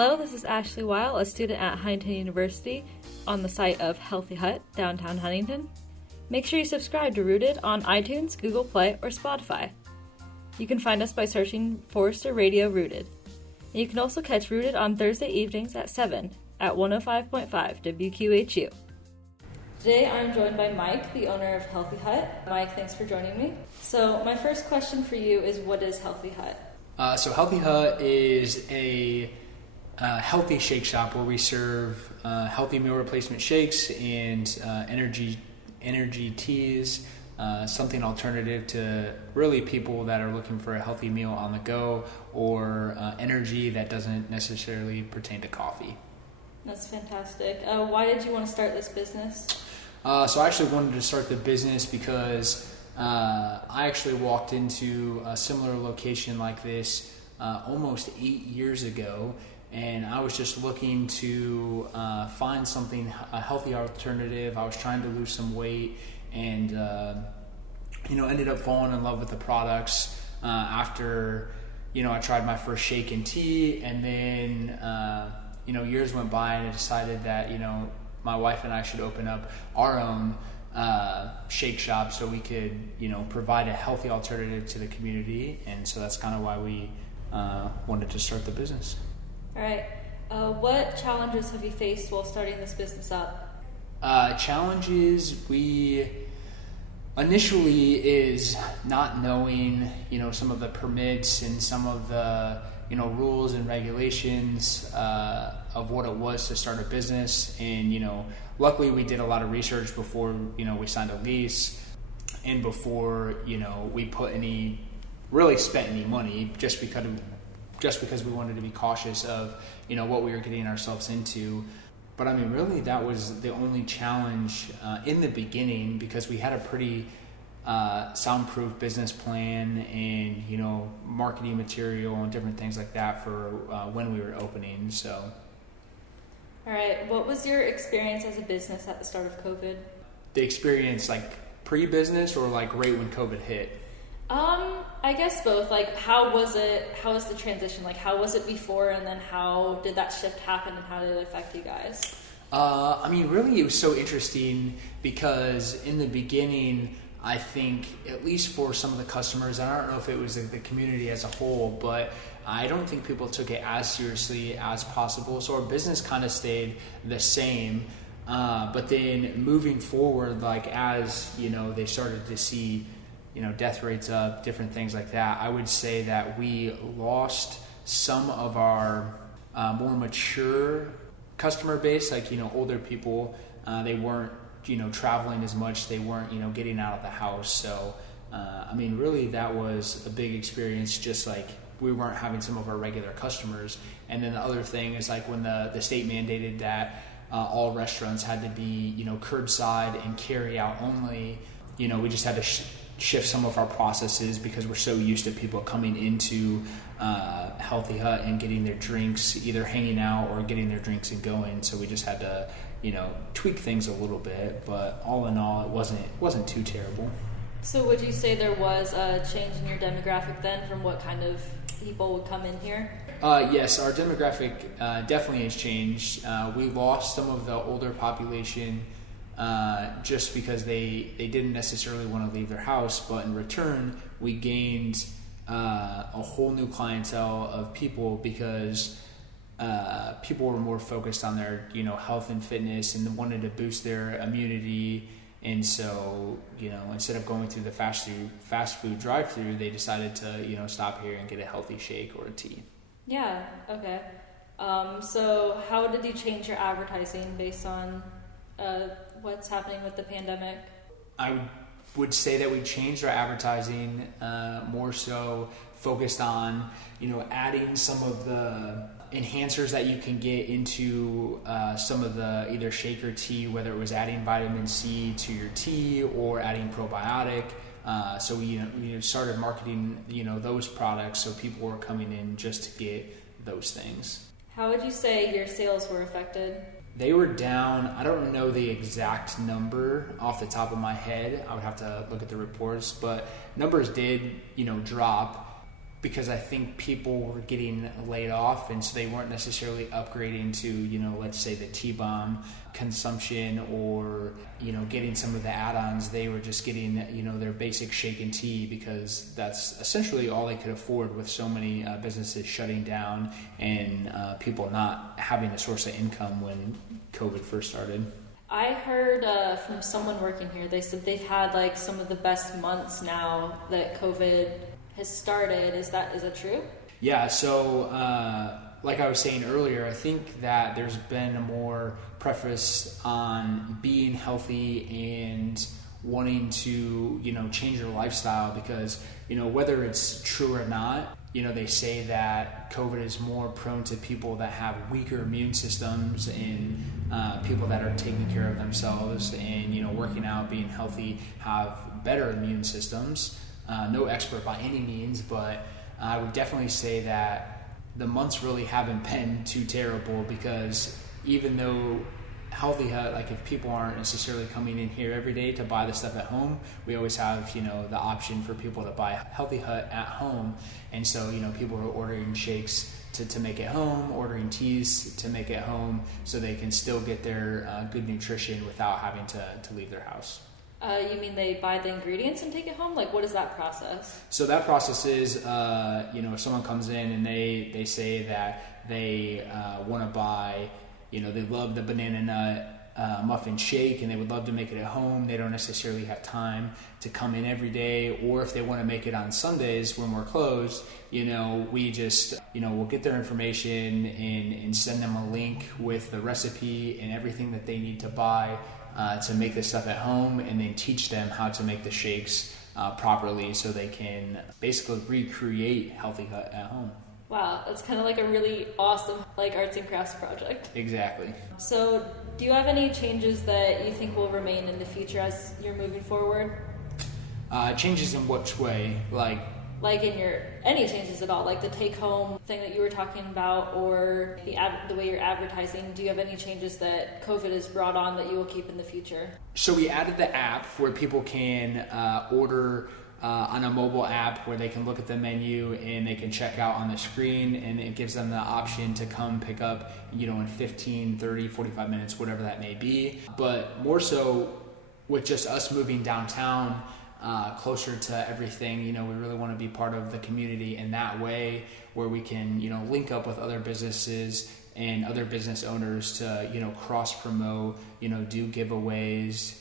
Hello, this is Ashley Weill, a student at Huntington University on the site of Healthy Hut, downtown Huntington. Make sure you subscribe to Rooted on iTunes, Google Play, or Spotify. You can find us by searching Forrester Radio Rooted. And you can also catch Rooted on Thursday evenings at 7 at 105.5 WQHU. Today I'm joined by Mike, the owner of Healthy Hut. Mike, thanks for joining me. So my first question for you is, what is Healthy Hut? So Healthy Hut is a healthy shake shop where we serve healthy meal replacement shakes and energy teas, something alternative to really people that are looking for a healthy meal on the go or energy that doesn't necessarily pertain to coffee. That's fantastic. Why did you want to start this business? So I actually wanted to start the business because I actually walked into a similar location like this almost 8 years ago, and I was just looking to find something, a healthy alternative. I was trying to lose some weight and ended up falling in love with the products after I tried my first shake and tea, and then years went by and I decided that my wife and I should open up our own shake shop so we could provide a healthy alternative to the community, and so that's kind of why we wanted to start the business. All right. What challenges have you faced while starting this business up? Challenges initially is not knowing some of the permits and some of the rules and regulations of what it was to start a business, and luckily we did a lot of research before we signed a lease and before we spent any money, just because we wanted to be cautious of what we were getting ourselves into. But I mean, really, that was the only challenge in the beginning, because we had a pretty soundproof business plan and marketing material and different things like that for when we were opening. So, all right, what was your experience as a business at the start of COVID? The experience, like pre-business or like right when COVID hit? I guess both. Like, how was the transition? Like, how was it before, and then how did that shift happen, and how did it affect you guys? I mean, really, it was so interesting because in the beginning, I think, at least for some of the customers, and I don't know if it was the community as a whole, but I don't think people took it as seriously as possible. So our business kind of stayed the same. But then moving forward, like as, they started to see, death rates up, different things like that, I would say that we lost some of our more mature customer base, like, older people. They weren't, traveling as much. They weren't, getting out of the house. So, I mean, really that was a big experience, just like we weren't having some of our regular customers. And then the other thing is like when the state mandated that all restaurants had to be, curbside and carry out only, we just had to shift some of our processes because we're so used to people coming into Healthy Hut and getting their drinks, either hanging out or getting their drinks and going. So we just had to, tweak things a little bit, but all in all, it wasn't too terrible. So would you say there was a change in your demographic then from what kind of people would come in here? Yes, our demographic definitely has changed. We lost some of the older population just because they didn't necessarily want to leave their house, but in return we gained a whole new clientele of people because people were more focused on their health and fitness and wanted to boost their immunity. And so, instead of going through the fast food drive-through, they decided to, stop here and get a healthy shake or a tea. Yeah, okay. So how did you change your advertising based on what's happening with the pandemic? I would say that we changed our advertising more so focused on, adding some of the enhancers that you can get into some of the either shake or tea, whether it was adding vitamin C to your tea or adding probiotic. So we started marketing those products, so people were coming in just to get those things. How would you say your sales were affected? They were down. I don't know the exact number off the top of my head. I would have to look at the reports, but numbers did drop. because I think people were getting laid off, and so they weren't necessarily upgrading to, let's say the T-bomb consumption or, getting some of the add-ons. They were just getting, their basic shake and tea, because that's essentially all they could afford with so many businesses shutting down and people not having a source of income when COVID first started. I heard from someone working here, they said they've had like some of the best months now that COVID has started. Is that true? Yeah, so like I was saying earlier, I think that there's been a more preface on being healthy and wanting to, change your lifestyle, because, whether it's true or not, they say that COVID is more prone to people that have weaker immune systems and people that are taking care of themselves and, working out, being healthy, have better immune systems. No expert by any means, but I would definitely say that the months really haven't been too terrible, because even though Healthy Hut, like if people aren't necessarily coming in here every day to buy the stuff at home, we always have, the option for people to buy Healthy Hut at home. And so, people are ordering shakes to make at home, ordering teas to make at home, so they can still get their good nutrition without having to leave their house. You mean they buy the ingredients and take it home? Like, what is that process? So that process is, if someone comes in and they say that they want to buy, they love the banana nut muffin shake and they would love to make it at home. They don't necessarily have time to come in every day, or if they want to make it on Sundays when we're closed, we just, we'll get their information and send them a link with the recipe and everything that they need to buy to make this stuff at home, and then teach them how to make the shakes properly so they can basically recreate Healthy Hut at home. Wow, that's kind of like a really awesome arts and crafts project. Exactly. So do you have any changes that you think will remain in the future as you're moving forward? Changes in which way? Like in any changes at all, like the take-home thing that you were talking about, or the way you're advertising. Do you have any changes that COVID has brought on that you will keep in the future? So we added the app where people can order on a mobile app where they can look at the menu and they can check out on the screen, and it gives them the option to come pick up, in 15, 30, 45 minutes, whatever that may be. But more so with just us moving downtown, closer to everything, we really want to be part of the community in that way, where we can, link up with other businesses and other business owners to, cross promote, do giveaways,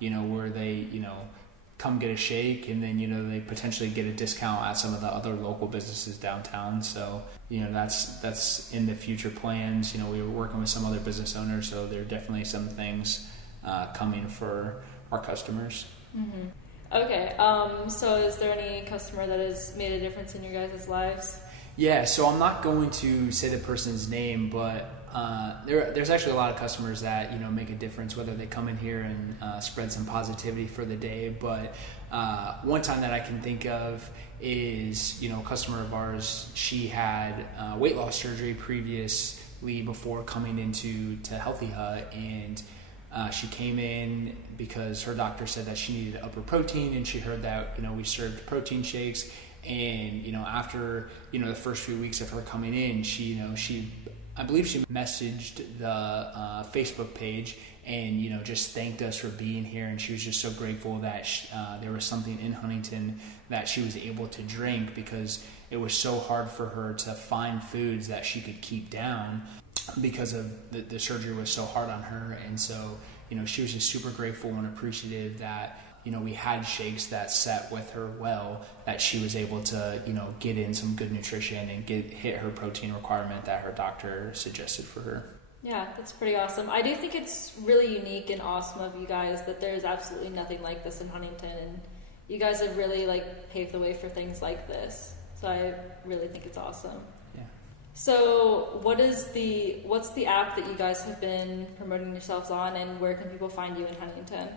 where they, come get a shake, and then, they potentially get a discount at some of the other local businesses downtown. So, that's in the future plans. We were working with some other business owners, so there are definitely some things coming for our customers. Mm-hmm. Okay, so is there any customer that has made a difference in your guys' lives? Yeah, so I'm not going to say the person's name, but there's actually a lot of customers that, make a difference, whether they come in here and spread some positivity for the day. But one time that I can think of is, a customer of ours. She had weight loss surgery previously before coming into Healthy Hut, and she came in because her doctor said that she needed upper protein, and she heard that, we served protein shakes. And, after, the first few weeks of her coming in, I believe she messaged the Facebook page and, just thanked us for being here. And she was just so grateful that there was something in Huntington that she was able to drink, because it was so hard for her to find foods that she could keep down because of the surgery was so hard on her. And so, she was just super grateful and appreciative that, we had shakes that set with her well, that she was able to, get in some good nutrition and hit her protein requirement that her doctor suggested for her. Yeah, that's pretty awesome. I do think it's really unique and awesome of you guys that there's absolutely nothing like this in Huntington, and you guys have really paved the way for things like this. So I really think it's awesome. Yeah. So what's the app that you guys have been promoting yourselves on, and where can people find you in Huntington?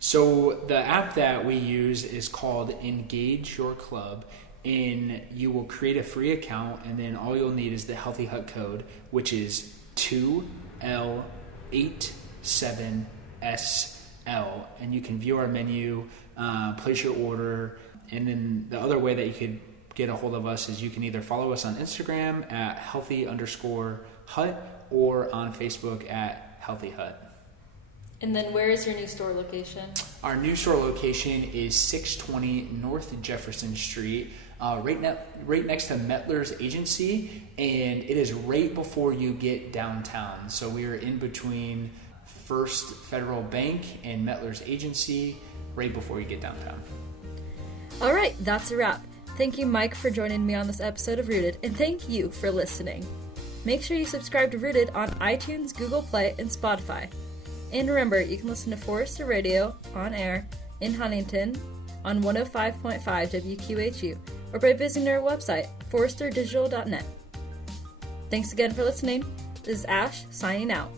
So the app that we use is called Engage Your Club, and you will create a free account, and then all you'll need is the Healthy Hut code, which is 2L87SL, and you can view our menu, place your order, and then the other way that you could get a hold of us is you can either follow us on Instagram at healthy_hut or on Facebook at Healthy Hut. And then where is your new store location? Our new store location is 620 North Jefferson Street, right next to Mettler's Agency, and it is right before you get downtown. So we are in between First Federal Bank and Mettler's Agency, right before you get downtown. All right, that's a wrap. Thank you, Mike, for joining me on this episode of Rooted, and thank you for listening. Make sure you subscribe to Rooted on iTunes, Google Play, and Spotify. And remember, you can listen to Forester Radio on air in Huntington on 105.5 WQHU or by visiting our website, foresterdigital.net. Thanks again for listening. This is Ash signing out.